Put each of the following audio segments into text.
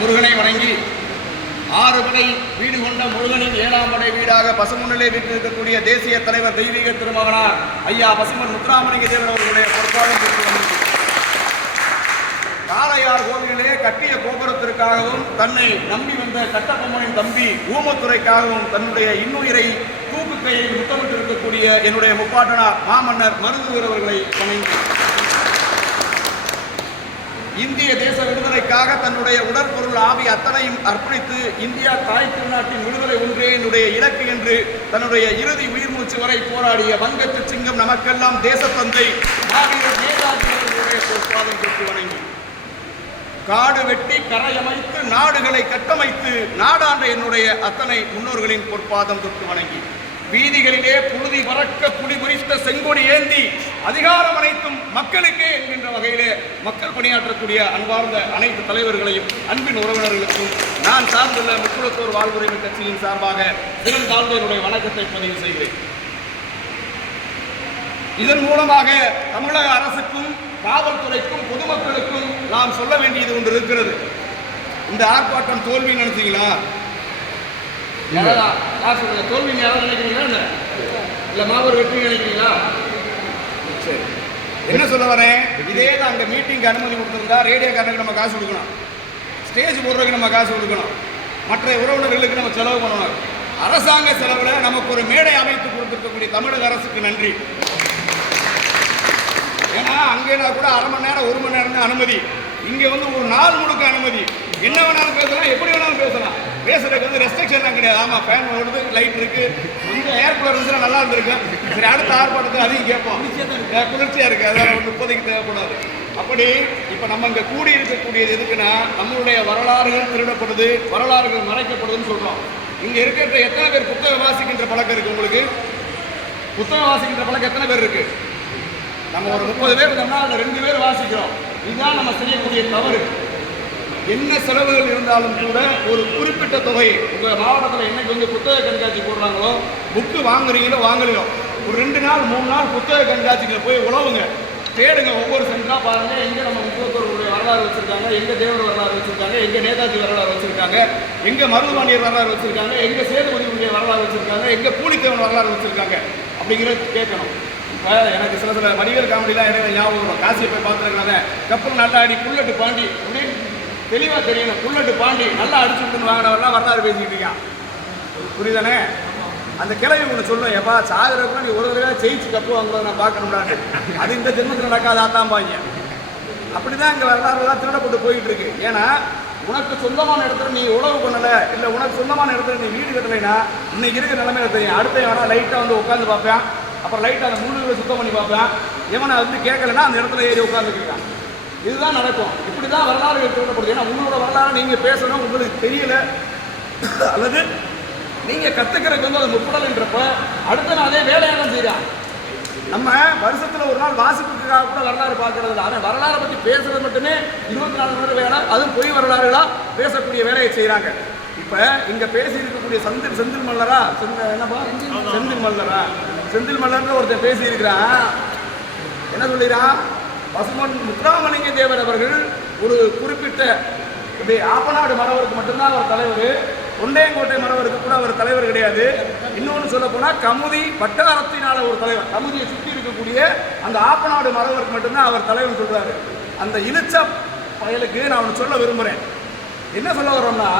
முருகனை வணங்கி ஆறு படை வீடு கொண்ட முருகனின் ஏழாம் படை வீடாக பசுமுன்னிலே வீட்டிருக்கக்கூடிய தேசிய தலைவர் தெய்வீக திருமகனார் ஐயா பசுமன் முத்துராமலிங்க தேவர் அவர்களுடைய பொறுப்பாளர் பெற்று காளையார் கோவிலிலே கட்டிய கோபுரத்திற்காகவும் தன்னை நம்பி வந்த கட்டபொம்மனின் தம்பி ஊமத்துறைக்காகவும் தன்னுடைய இன்னுயிரை தூக்கு கையை முத்தமிட்டிருக்கக்கூடிய என்னுடைய முப்பாட்டனார் மாமன்னர் மருதுவர் அவர்களை வணங்கி இந்திய தேச விடுதலைக்காக தன்னுடைய உடற்பொருள் ஆவி அத்தனையும் அர்ப்பணித்து இந்தியா தாய் திருநாட்டின் விடுதலை ஒன்றே என்னுடைய இலக்கு என்று தன்னுடைய இறுதி உயிர் மூச்சு வரை போராடிய வங்கத்து சிங்கம் நமக்கெல்லாம் தேசத்தந்தை தந்தை பொற்பாதம் பெற்று வணங்கி. காடு வெட்டி கரையமைத்து நாடுகளை கட்டமைத்து நாடாண்ட என்னுடைய அத்தனை முன்னோர்களின் பொற்பாதம் தொட்டு வணங்கி. வீதிகளிலே புழுதி பறக்க புலி குறித்த செங்கொடி ஏந்தி அதிகாரம் அனைத்தும் மக்களுக்கே என்கின்ற வகையிலே மக்கள் பணியாற்றக்கூடிய அன்பார்ந்த அனைத்து தலைவர்களையும் அன்பின் உறவினர்களுக்கும் நான் சார்ந்துள்ள முக்குளத்தோர் வாழ்வுரிமை கட்சியின் சார்பாக என்னுடைய வணக்கத்தை பதிவு செய்கிறேன். இதன் மூலமாக தமிழக அரசுக்கும் காவல்துறைக்கும் பொதுமக்களுக்கும் நாம் சொல்ல வேண்டியது ஒன்று இருக்கிறது. இந்த ஆர்ப்பாட்டம் தோல்வி நினைச்சீங்களா? காசு யார் சொல்லுங்க தோல்வி யாராவது நினைக்கிறீங்களா என்ன? இல்லை மாபெரும் வெற்றி நினைக்கிறீங்களா? சரி. என்ன சொல்ல வரேன்? இதே தான் அங்க மீட்டிங்க்கு அனுமதி கொடுத்துருந்தா ரேடியோக்காரனுக்கு நம்ம காசு கொடுக்கணும். ஸ்டேஜ் போடுறதுக்கு நம்ம காசு கொடுக்கணும். மற்ற உறவினர்களுக்கு நம்ம செலவு பண்ணணும். அரசாங்க செலவில் நமக்கு ஒரு மேடை அமைத்து கொடுத்துருக்கக்கூடிய தமிழக அரசுக்கு நன்றி. ஏன்னா அங்கேனா கூட அரை மணி நேரம் ஒரு மணி நேரம் தான் அனுமதி. இங்கே வந்து ஒரு நாள் முழுக்க அனுமதி. என்ன வேணாலும் பேசலாம் எப்படி வேணாலும் பேசலாம். பேசுறதுக்கு வந்து ரெஸ்ட்ரிக்ஷன்லாம் கிடையாது. ஆமா ஃபேன் ஓடுது லைட் இருக்கு. கொஞ்சம் ஏர் கூலர் இருந்துச்சுன்னா நல்லா இருந்திருக்கும் சரி அடுத்த ஆர்ப்பாட்டத்தை அதையும் கேட்போம். அஹ் குளிர்ச்சியா இருக்கு. அதெல்லாம் ஒன்று இப்போதைக்கு தேவைப்படாது. அப்படி இப்போ நம்ம இங்கே கூடி இருக்கக்கூடியது எதுக்குன்னா நம்மளுடைய வரலாறுகள் திருடப்படுது வரலாறுகள் மறைக்கப்படுதுன்னு சொல்றோம். இங்க இருக்கிற எத்தனை பேர் புத்தகம் வாசிக்கின்ற பழக்கம் இருக்கு உங்களுக்கு? புத்தகம் வாசிக்கின்ற பழக்கம் எத்தனை பேர் இருக்கு? நம்ம ஒரு முப்பது பேர் இருந்தோம்னா அதில் ரெண்டு பேர் வாசிக்கிறோம். இதுதான் நம்ம செய்யக்கூடிய தவறு. என்ன செலவுகள் இருந்தாலும் கூட ஒரு குறிப்பிட்ட தொகை உங்கள் மாவட்டத்தில் என்னைக்கு வந்து புத்தக கண்காட்சி போடுறாங்களோ புக்கு வாங்குறீங்களோ வாங்கலையோ ஒரு ரெண்டு நாள் மூணு நாள் புத்தக கண்காட்சிகளை போய் உழவுங்க. தேடுங்க ஒவ்வொரு சென்டராக பாருங்க. எங்கே நம்ம முக்கியத்துவருடைய வரலாறு வச்சுருக்காங்க எங்கே தேவர் வரலாறு வச்சுருக்காங்க எங்கே நேதாஜி வரலாறு வச்சுருக்காங்க எங்கே மருதுபாண்டியர் வரலாறு வச்சுருக்காங்க எங்கே சேதுபதியுடைய வரலாறு வச்சுருக்காங்க எங்கே பூலித்தேவன் வரலாறு வச்சுருக்காங்க அப்படிங்கிறத கேட்கணும். எனக்கு சில சில வடிவேல் காமெடிலாம் எனக்கு ஞாபகம் வரும். காசியை போய் பார்த்துருக்காங்க கப்பல் நாட்டாடி புல்லட்டு பாண்டி தெளிவாக தெரியணும். புல்லட்டு பாண்டி நல்லா அடிச்சு விட்டுன்னு வாங்கினவரெல்லாம் வரலாறு பேசிக்கிட்டு இருக்கான் புரியுதானே? அந்த கிளவி ஒன்று சொல்லணும் எப்பா சாகுறப்ப நீ ஒரு தடவை ஜெயிச்சு கப்பு வாங்குறத நான் பார்க்கணும்டான்னு அது இந்த ஜென்மத்தில் நடக்காது ஆத்தான் பாங்க அப்படிதான் இங்கே வரலாறு தான் திருடப்பட்டு போயிட்டு இருக்கு ஏன்னா உனக்கு சொந்தமான இடத்துல நீ உழவு பண்ணலை இல்லை உனக்கு சொந்தமான இடத்துல நீ வீடு கட்டலைன்னா இன்னைக்கு இருக்கிற நிலைமையில தெரியும். அடுத்த வேணா லைட்டாக வந்து உட்காந்து பார்ப்பேன்? அப்புறம் லைட்டாக அந்த முள்ளுகளை சுத்தம் பண்ணி பார்ப்பேன்? எவனை வந்து கேட்கலன்னா அந்த இடத்துல ஏறி உட்காந்துருக்கான் இதுதான் நடக்கும். இப்படி தான் வரலாறு திருடப்படுது ஏன்னா உங்களோட வரலாறு நீங்கள் பேசணும் உங்களுக்கு தெரியல. அல்லது நீங்கள் கற்றுக்கிறதுக்கு வந்து அது முற்படலைன்றப்ப அடுத்த நாளே வேலையாக செய்கிறான் நம்ம வருஷத்துல ஒரு நாள் வாசிப்புக்காக கூட வரலாறு பார்க்கறது இல்லை. அவன் வரலாறை பத்தி பேசுறது மட்டுமே இருபத்தி நாலு மணி வேலை. அதுவும் பொய் வரலாறுகளா பேசக்கூடிய வேலையை செய்றாங்க. இப்ப இங்க பேசி இருக்கக்கூடிய செந்தில் செந்தில் மல்லரா என்னப்பா? செந்தில் மல்லரா. செந்தில் மல்லர்னு ஒருத்தன் பேசி இருக்கிறான் என்ன சொல்லிறான் பசுமன் முத்துராமலிங்க தேவர் அவர்கள் ஒரு குறிப்பிட்ட இப்படி ஆப்பநாடு மரவருக்கு மட்டும்தான் அவர் தலைவர் கொண்டையங்கோட்டை மரவருக்கு கூட அவர் தலைவர் கிடையாது. இன்னொன்று சொல்ல போனால் கமுதி வட்டாரத்தினால ஒரு தலைவர் கமுதியை சுற்றி இருக்கக்கூடிய அந்த ஆப்பநாடு மரவருக்கு மட்டும்தான் அவர் தலைவர் சொல்றாரு. அந்த இழுச்ச பயலுக்கு நான் ஒன்று சொல்ல விரும்புகிறேன் என்ன சொல்ல வர்றோம்னா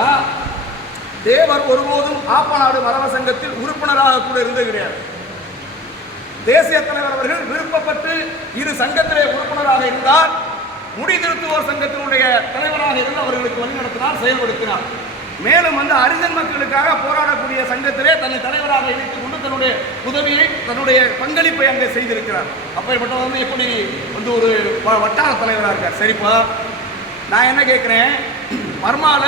தேவர் ஒருபோதும் ஆப்பநாடு மரவ சங்கத்தில் உறுப்பினராக கூட இருந்தது கிடையாது. தேசிய தலைவர் அவர்கள் விருப்பப்பட்டு இரு சங்கத்திலே உறுப்பினராக இருந்தார். முடி திருத்துவோர் சங்கத்தினுடைய தலைவராக இருந்து அவர்களுக்கு வழிநடத்தினார் செயல்படுத்தினார். மேலும் வந்து அரிஜன் மக்களுக்காக போராடக்கூடிய சங்கத்திலே தன்னை தலைவராக இணைத்துக் கொண்டு தன்னுடைய உதவியை தன்னுடைய பங்களிப்பை அங்கே செய்திருக்கிறார். அப்படிப்பட்டவர் வந்து எப்படி வந்து ஒரு வ- வட்டார தலைவராக இருக்கார்? சரிப்பா. நான் என்ன கேட்குறேன்? பர்மால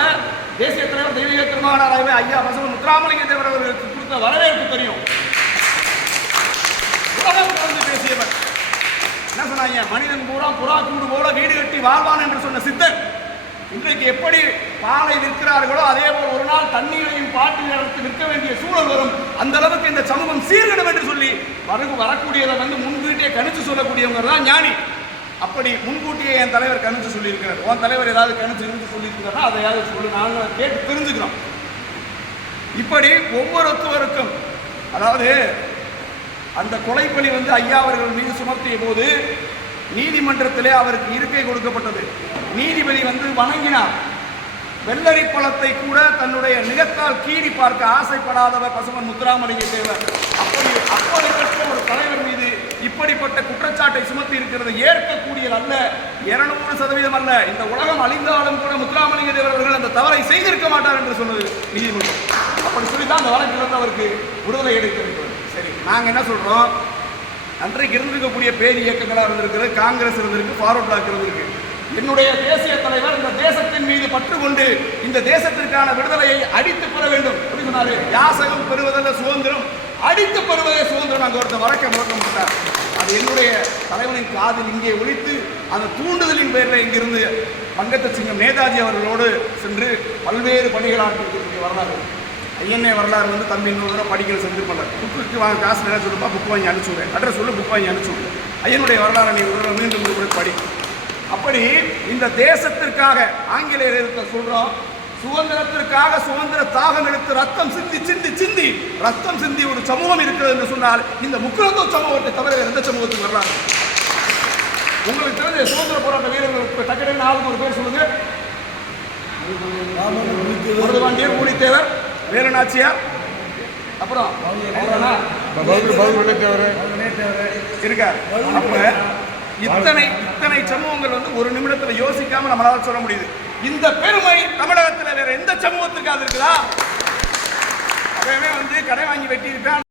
தேசிய தலைவர் தெய்வீக திருமகனாராகவே ஐயா பசவன் முத்துராமலிங்க தேவர் அவர்களுக்கு கொடுத்த வரவேற்பு தெரியும். உலகம் கலந்து பேசியவர். என்ன சொன்னாங்க? மனிதன் பூரா புறா கூடு போல வீடு கட்டி வாழ்வான் என்று சொன்ன சித்தர் இன்றைக்கு எப்படி பாலை விற்கிறார்களோ அதே போல் ஒரு நாள் தண்ணீரையும் பாட்டில் எடுத்து விற்க வேண்டிய சூழல் வரும். அந்த அளவுக்கு இந்த சமூகம் சீர்கிடும் என்று சொல்லி வரகு வரக்கூடியதை வந்து முன்கூட்டியே கணிச்சு சொல்லக்கூடியவங்க தான் ஞானி. அப்படி முன்கூட்டியே என் தலைவர் கணிச்சு சொல்லியிருக்கிறார். உன் தலைவர் ஏதாவது கணிச்சு இருந்து சொல்லியிருக்கிறாரா? அதையாவது சொல்லு. நாங்கள் கேட்டு தெரிஞ்சுக்கிறோம். இப்படி ஒவ்வொருத்தவருக்கும் அதாவது அந்த கொலைப்பழி வந்து ஐயா அவர்கள் மீது சுமத்திய போது நீதிமன்றத்திலே அவருக்கு இருக்கை கொடுக்கப்பட்டது. நீதிபதி வந்து வணங்கினார். வெள்ளரி பழத்தை கூட தன்னுடைய நிகத்தால் கீறி பார்க்க ஆசைப்படாதவர் பசுமன் முத்துராமலிங்க தேவர். அப்படி அப்படிப்பட்ட ஒரு தலைவர் மீது இப்படிப்பட்ட குற்றச்சாட்டை சுமத்தி இருக்கிறது ஏற்கக்கூடியது அல்ல இருநூறு சதவீதம் அல்ல. இந்த உலகம் அழிந்தாலும் கூட முத்துராமலிங்க தேவர் அவர்கள் அந்த தவறை செய்திருக்க மாட்டார் என்று சொன்னது நீதிமன்றம். அப்படி சொல்லி தான் அந்த வழக்கில் வந்து அவருக்கு விடுதலை எடுக்கிறது சரி நாங்கள் என்ன சொல்கிறோம் அன்றைக்கு இருந்திருக்கக்கூடிய பேர் இயக்கங்களாக இருந்திருக்கிறது காங்கிரஸ் இருந்திருக்கு ஃபார்வர்ட் பிளாக் இருந்திருக்கு. என்னுடைய தேசிய தலைவர் இந்த தேசத்தின் மீது பற்று கொண்டு இந்த தேசத்திற்கான விடுதலையை அடித்து பெற வேண்டும். அப்படின்னு சொன்னாரு? யாசகம் பெறுவதல்ல சுதந்திரம் அடித்து பெறுவதே சுதந்திரம். அங்கே ஒருத்தர் வழக்க முழக்க மாட்டார் அது என்னுடைய தலைவனின் காதில் இங்கே ஒழித்து அந்த தூண்டுதலின் பேரில் இங்கிருந்து பங்கத்த சிங்கம் நேதாஜி அவர்களோடு சென்று பல்வேறு பணிகள் ஆற்றிருக்கக்கூடிய வரலாறு. ஐஎன்ஏ வரலாறு வந்து தம்பி இன்னொரு தடவை படிக்கிற செஞ்சு பண்ணல புக்கு வாங்க காசு நிறைய சொல்லுப்பா புக் வாங்கி அனுப்பிச்சுடுறேன் அட்ரஸ் சொல்லு புக் வாங்கி அனுப்பிச்சுடுறேன் ஐயனுடைய வரலாறு நீ ஒரு மீண்டும் ஒரு முறை படி. அப்படி இந்த தேசத்திற்காக ஆங்கிலேயர் எடுத்த சொல்றோம். சுதந்திரத்திற்காக சுதந்திர தாகம் எடுத்து ரத்தம் சிந்தி சிந்தி சிந்தி ரத்தம் சிந்தி ஒரு சமூகம் இருக்கிறது என்று சொன்னால் இந்த முக்கியத்துவ சமூகத்தை தவிர எந்த சமூகத்துக்கு வரலாறு உங்களுக்கு தெரிஞ்ச சுதந்திர போராட்ட வீரர்கள் டக்குனு ஆளுக்கு ஒரு பேர் சொல்லுங்க. மருதுபாண்டியர் பூலித்தேவர் வேலுநாச்சியார் அப்புறம்? இருக்கார் அப்ப இத்தனை இத்தனை சமூகங்கள் வந்து ஒரு நிமிடத்துல யோசிக்காம நம்மளால சொல்ல முடியுது. இந்த பெருமை தமிழகத்துல வேற எந்த சமூகத்துக்கு அது இருக்குதா? அவன் வந்து கடை வாங்கி வெட்டியிருக்கான்